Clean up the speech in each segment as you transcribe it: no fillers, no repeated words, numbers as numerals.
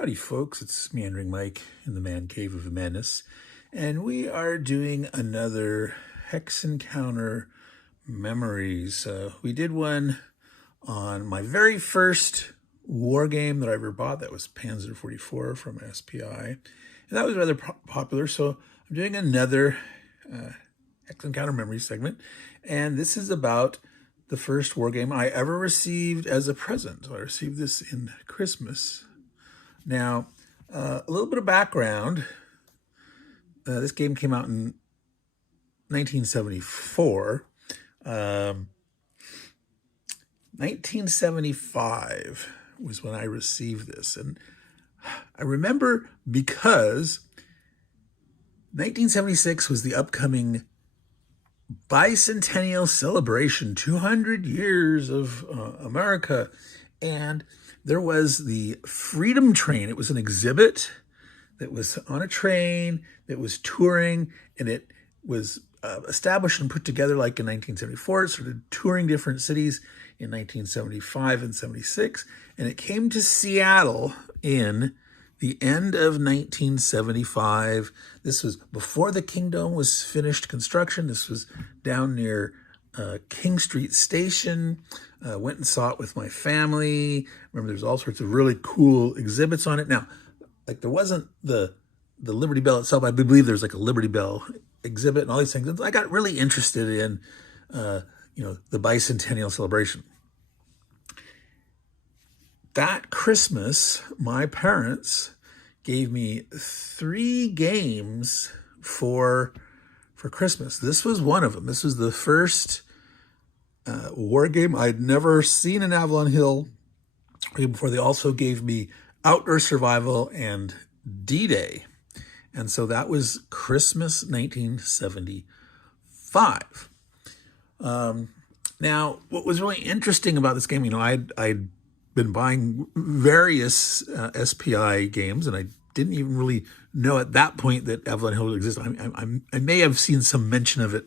Howdy folks, it's Meandering Mike in the Man Cave of Madness, and we are doing another Hex Encounter Memories. We did one on my very first war game that I ever bought. That was Panzer 44 from SPI, and that was rather popular, so I'm doing another Hex Encounter Memories segment, and this is about the first war game I ever received as a present. So I received this in Christmas. Now, a little bit of background. This game came out in 1974. 1975 was when I received this. And I remember because 1976 was the upcoming bicentennial celebration, 200 years of America. And there was the Freedom Train. It was an exhibit that was on a train that was touring, and it was established and put together like in 1974. It started touring different cities in 1975 and 76, and it came to Seattle in the end of 1975. This was before the Kingdom was finished construction. This was down near King Street Station. Went and saw it with my family. Remember, there's all sorts of really cool exhibits on it. Now, like there wasn't the Liberty Bell itself. I believe there's like a Liberty Bell exhibit and all these things. I got really interested in, the bicentennial celebration. That Christmas, my parents gave me 3 games for Christmas. This was one of them. This was the first war game I'd never seen in Avalon Hill. Before, they also gave me Outdoor Survival and D-Day. And so that was Christmas 1975. Now, what was really interesting about this game, I'd been buying various SPI games, and I didn't even really know at that point that Avalon Hill existed. I may have seen some mention of it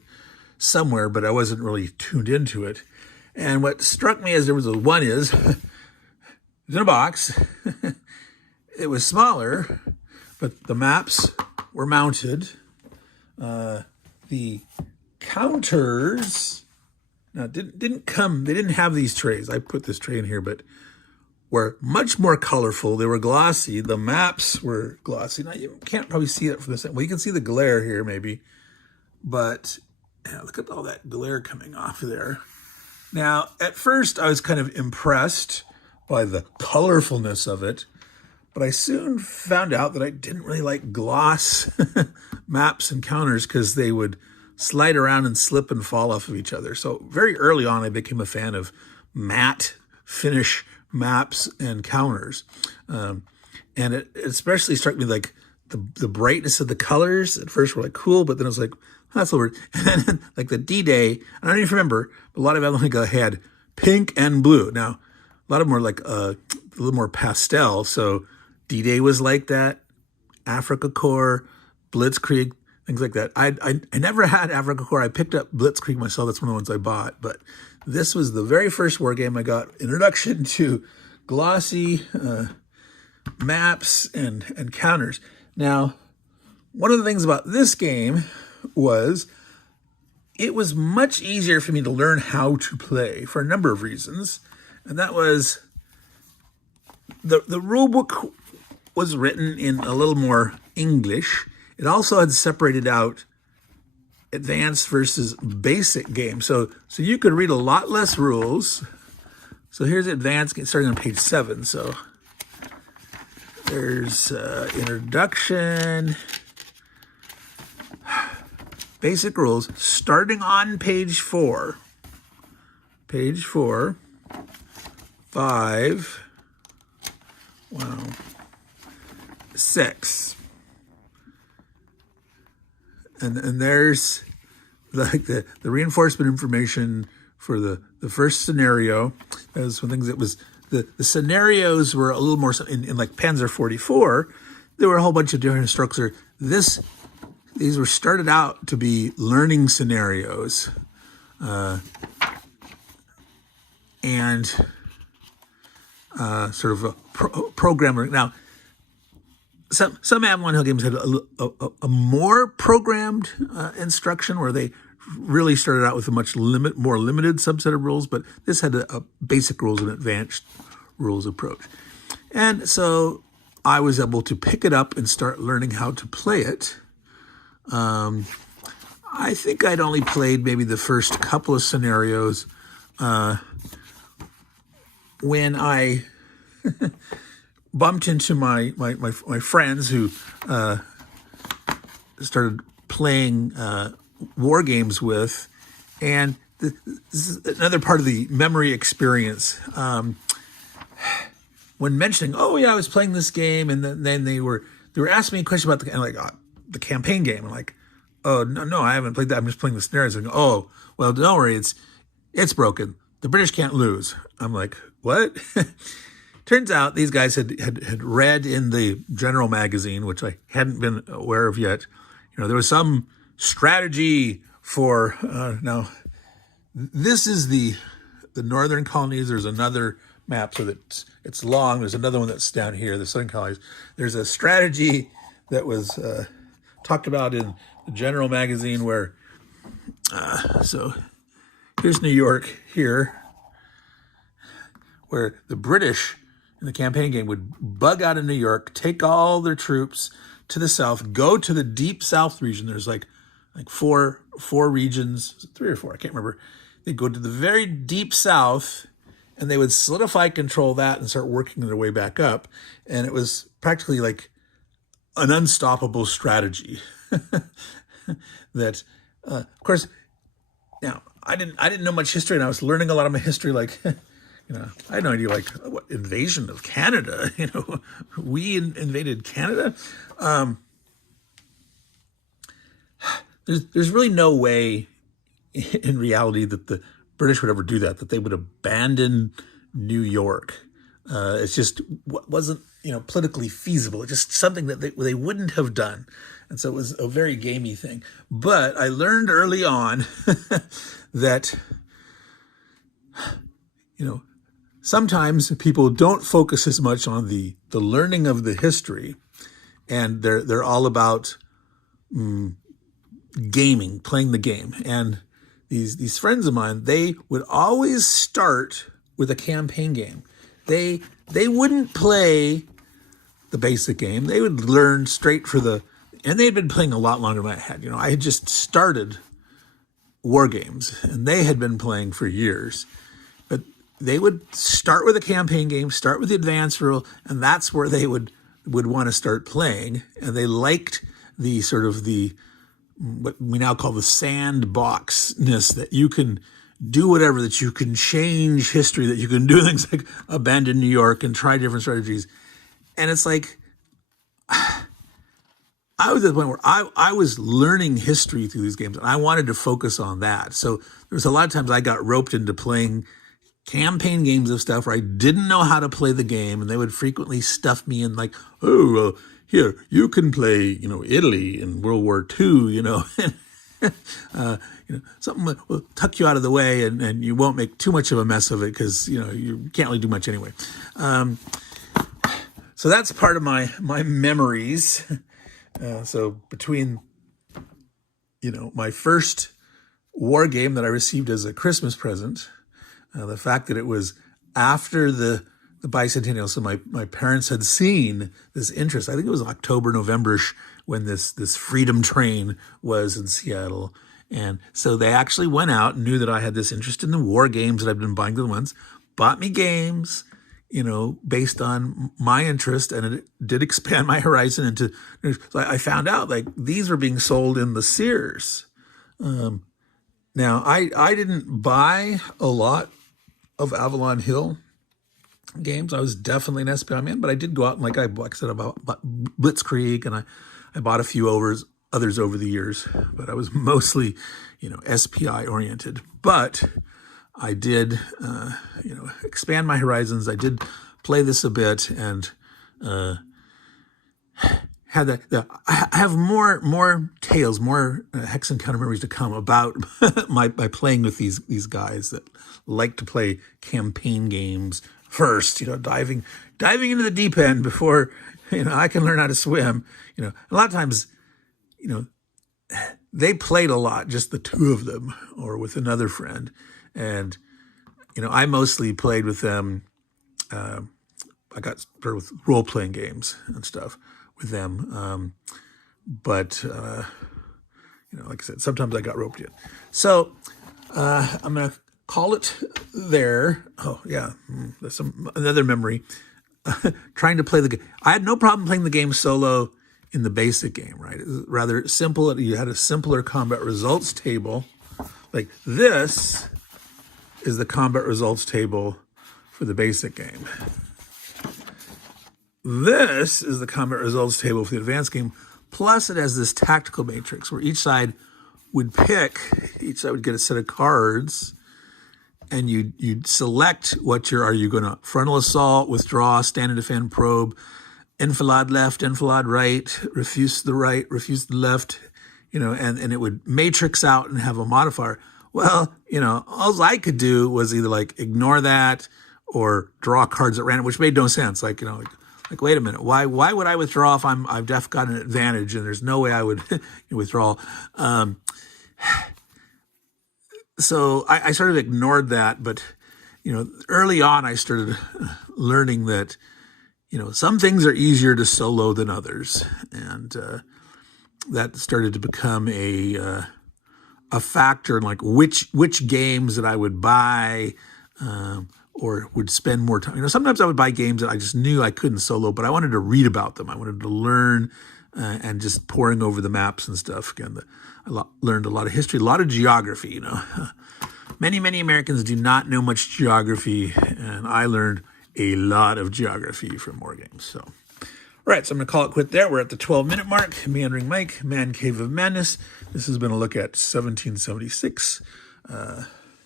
somewhere, but I wasn't really tuned into it. And what struck me as there was one is, it was in a box. It was smaller, but the maps were mounted. The counters now didn't come. They didn't have these trays. I put this tray in here, but were much more colorful. They were glossy. The maps were glossy. Now you can't probably see it from this. Well, you can see the glare here maybe, but yeah, look at all that glare coming off there. Now, at first, I was kind of impressed by the colorfulness of it, but I soon found out that I didn't really like gloss maps and counters because they would slide around and slip and fall off of each other. So very early on, I became a fan of matte finish maps and counters. And it especially struck me like the brightness of the colors at first were like cool, but then I was like, that's a little weird. And then like the D-Day, I don't even remember, but a lot of Avalon had pink and blue. Now, a lot of them were like a little more pastel. So D-Day was like that, Africa Corps, Blitzkrieg, things like that. I never had Africa Corps. I picked up Blitzkrieg myself. That's one of the ones I bought. But this was the very first war game I got. Introduction to glossy maps and counters. Now, one of the things about this game was it was much easier for me to learn how to play for a number of reasons. And that was the rule book was written in a little more English. It also had separated out advanced versus basic games. So you could read a lot less rules. So here's advanced, starting on page 7. So there's introduction, basic rules, starting on page 4. Page 4, 5, 6. And there's like the reinforcement information for the first scenario. As one things that was the scenarios were a little more in like Panzer 44. There were a whole bunch of different structures. These were started out to be learning scenarios, and sort of a programmer. Now, some Avalon Hill games had a more programmed instruction where they really started out with a much more limited subset of rules, but this had a basic rules and advanced rules approach. And so I was able to pick it up and start learning how to play it. I think I'd only played maybe the first couple of scenarios when I bumped into my friends who started playing war games with, and this is another part of the memory experience. When mentioning, oh yeah, I was playing this game, and then they were asking me a question about the campaign game, and like, oh no, I haven't played that. I'm just playing the scenarios. And oh well, don't worry, it's broken. The British can't lose. I'm like, what? Turns out these guys had read in the general magazine, which I hadn't been aware of yet. There was some strategy for now. This is the northern colonies. There's another map so that it's long. There's another one that's down here, the southern colonies. There's a strategy that was talked about in the general magazine where, so here's New York here, where the British in the campaign game would bug out of New York, take all their troops to the south, go to the deep south region. There's like four regions, 3 or 4, I can't remember. They'd go to the very deep south, and they would solidify control of that and start working their way back up. And it was practically like an unstoppable strategy that, of course, now I didn't know much history, and I was learning a lot of my history. Like, I had no idea, like, what invasion of Canada, we invaded Canada. There's really no way in reality that the British would ever do that they would abandon New York. It's just wasn't, politically feasible. It's just something that they wouldn't have done. And so it was a very gamey thing. But I learned early on that, sometimes people don't focus as much on the learning of the history, and they're all about gaming, playing the game. And these friends of mine, they would always start with a campaign game. They wouldn't play the basic game. They would learn straight and they had been playing a lot longer than I had. I had just started war games, and they had been playing for years. But they would start with a campaign game, start with the advanced rule, and that's where they would want to start playing. And they liked the sort of what we now call the sandboxness, that you can do whatever, that you can change history, that you can do things like abandon New York and try different strategies. And it's like, I was at the point where I was learning history through these games, and I wanted to focus on that. So there was a lot of times I got roped into playing campaign games of stuff where I didn't know how to play the game, and they would frequently stuff me in like, oh, here, you can play, Italy in World War II, something that will tuck you out of the way, and you won't make too much of a mess of it because, you can't really do much anyway. So that's part of my memories. So between, my first war game that I received as a Christmas present, the fact that it was after the bicentennial, so my parents had seen this interest. I think it was October, November-ish when this freedom train was in Seattle. And so they actually went out and knew that I had this interest in the war games that I've been buying the ones, bought me games, based on my interest, and it did expand my horizon into. So I found out like these were being sold in the Sears. Now I didn't buy a lot of Avalon Hill games. I was definitely an SPI man, but I did go out and like I said about Blitzkrieg, and I bought a few others over the years, but I was mostly, SPI oriented. But I did, expand my horizons. I did play this a bit, and had I have more tales, more Hex Encounter memories to come about my playing with these guys that like to play campaign games first, diving into the deep end before, I can learn how to swim. A lot of times, they played a lot, just the two of them or with another friend. And, I mostly played with them. I got started with role-playing games and stuff with them. But like I said, sometimes I got roped in. So I'm going to call it there. Oh, yeah. There's another memory. Trying to play the game. I had no problem playing the game solo in the basic game, right? It was rather simple. You had a simpler combat results table. Like this is the combat results table for the basic game. This is the combat results table for the advanced game. Plus it has this tactical matrix where each side would get a set of cards, and you'd select are you going to frontal assault, withdraw, stand and defend, probe, enfilade left, enfilade right, refuse the left, and it would matrix out and have a modifier. Well, all I could do was either ignore that or draw cards at random, which made no sense. Like, wait a minute, why would I withdraw if I've got an advantage and there's no way I would withdraw? So I sort of ignored that, but, early on I started learning that, some things are easier to solo than others. And that started to become a factor in which games that I would buy or would spend more time. Sometimes I would buy games that I just knew I couldn't solo, but I wanted to read about them. I wanted to learn and just poring over the maps and stuff. Again, I learned a lot of history, a lot of geography, Many Americans do not know much geography, and I learned a lot of geography from wargames. So, all right, so I'm going to call it quit there. We're at the 12-minute mark. Meandering Mike, Man Cave of Madness. This has been a look at 1776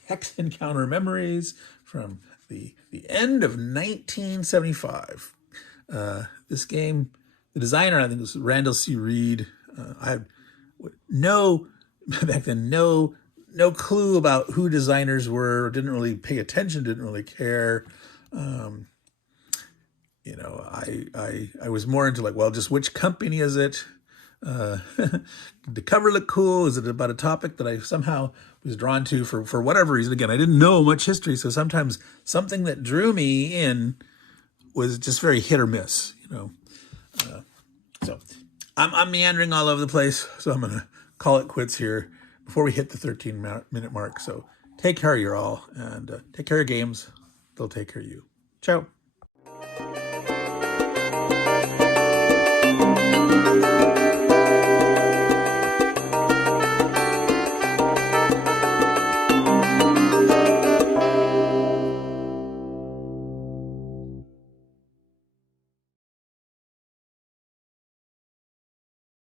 Hex Encounter Memories from the end of 1975. This game, the designer, I think, was Randall C. Reed. I had back then, no clue about who designers were, didn't really pay attention, didn't really care. I was more into just which company is it? Did the cover look cool? Is it about a topic that I somehow was drawn to for whatever reason? Again, I didn't know much history, so sometimes something that drew me in was just very hit or miss, So I'm meandering all over the place, so I'm going to call it quits here before we hit the 13-minute mark. So take care of you all, and take care of games. They'll take care of you. Ciao.